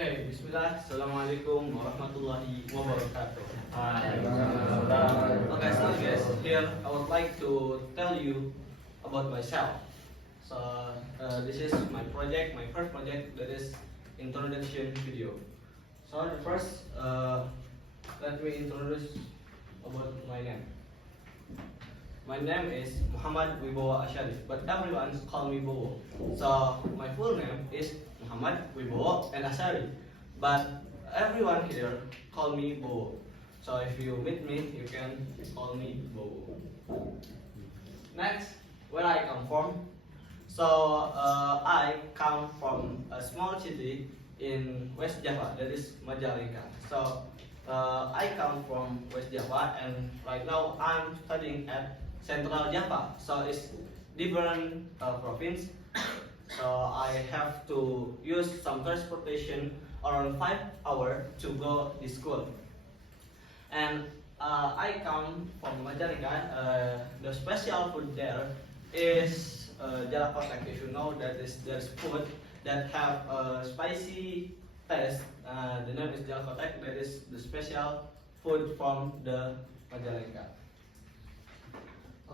Okay, Bismillah. Assalamualaikum warahmatullahi wabarakatuh. Okay, so guys, here I would like to tell you about myself. So this is my project, my first project, that is introduction video. So the first, let me introduce about my name. My name is Muhammad Wibowo Asharif, but everyone call me Bowo. So my full name is Muhammad Wibowo and Asharif, but everyone here call me Bowo. So if you meet me, you can call me Bowo. Next, where I come from. So I come from a small city in West Java, that is Majalengka. So I come from West Java, and right now I'm studying at Central Java. So it's different province. So I have to use some transportation around 5 hours to go to school. And I come from Majalengka. The special food there is jalakotek. If you know that is there's food that have a spicy taste. The name is jalakotek. That is the special food from the Majalengka.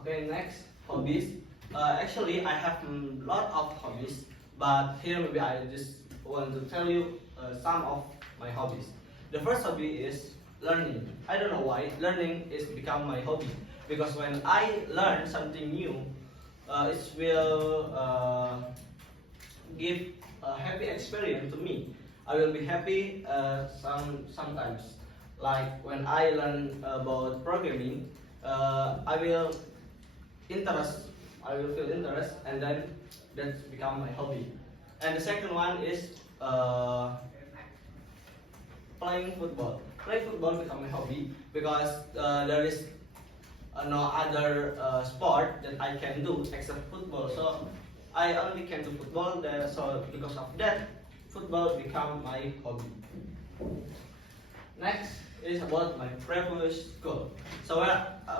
Okay, next, hobbies. Actually, I have a lot of hobbies, but here maybe I just want to tell you some of my hobbies. The first hobby is learning. I don't know why learning is become my hobby, because when I learn something new, it will give a happy experience to me. I will be happy sometimes. Like when I learn about programming, I will interest. I will feel interest, and then that's become my hobby. And the second one is playing football. Playing football become my hobby because there is no other sport that I can do except football. So I only can do football there. So because of that, football become my hobby. Next is about my previous school. So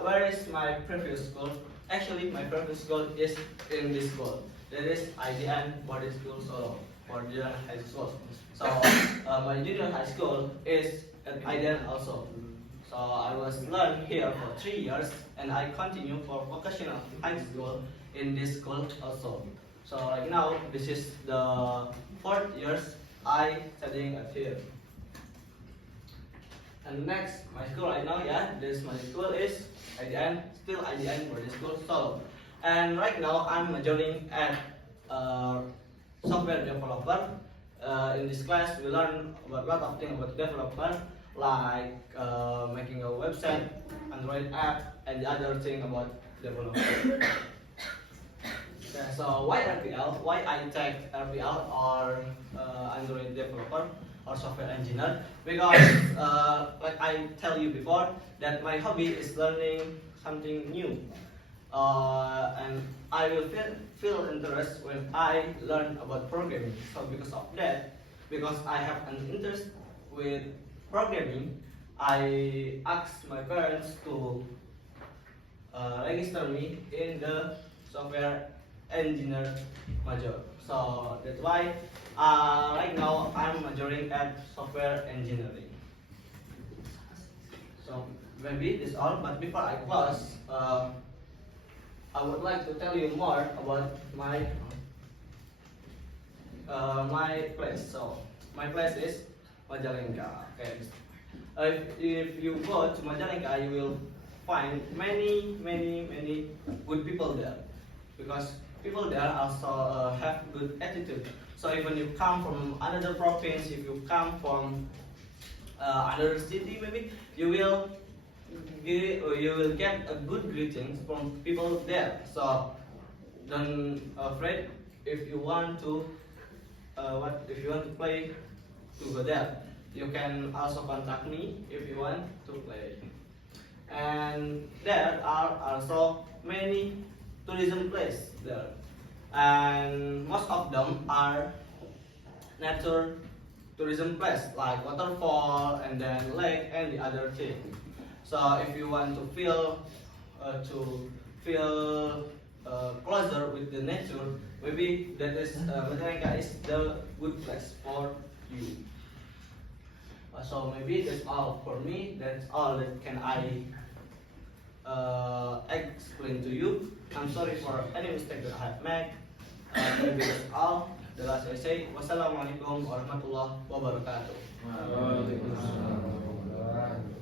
where is my previous school? Actually, my previous school is in this school. That is IDN Boarding School Solo for junior high school. So my junior high school is at IDN also. So I was learned here for 3 years, and I continue for vocational high school in this school also. So right now, this is the 4th years I studying at here. And next, my school right now, this my school is IDN, still IDN for this school Solo. And right now, I'm majoring at software developer. In this class, we learn about a lot of things about developer, like making a website, Android app, and the other thing about developer. Okay, so why RPL? Why I take RPL or Android developer or software engineer? Because like I tell you before, that my hobby is learning something new, and I will feel interest when I learn about programming. So because of that, because I have an interest with programming, I asked my parents to register me in the software engineer major. So that's why right now I'm majoring at software engineering. So maybe this all, but before I close, I would like to tell you more about my my place. So my place is Majalengka. Okay. If you go to Majalengka, you will find many good people there, because people there also have good attitude. So even you come from another province, if you come from another city, maybe you will get a good greetings from people there. So don't afraid if you want to if you want to play to go there. You can also contact me if you want to play. And there are also many tourism places there, and most of them are nature tourism place like waterfall and then lake and the other thing. So if you want to feel closer with the nature, maybe that is Majalengka is the good place for you. So maybe that's all for me. That's all that can I explain to you. I'm sorry for any mistake that I have made. Maybe that's all. The last I say, wassalamualaikum warahmatullahi wabarakatuh. Waalaikumsalam warahmatullahi wabarakatuh.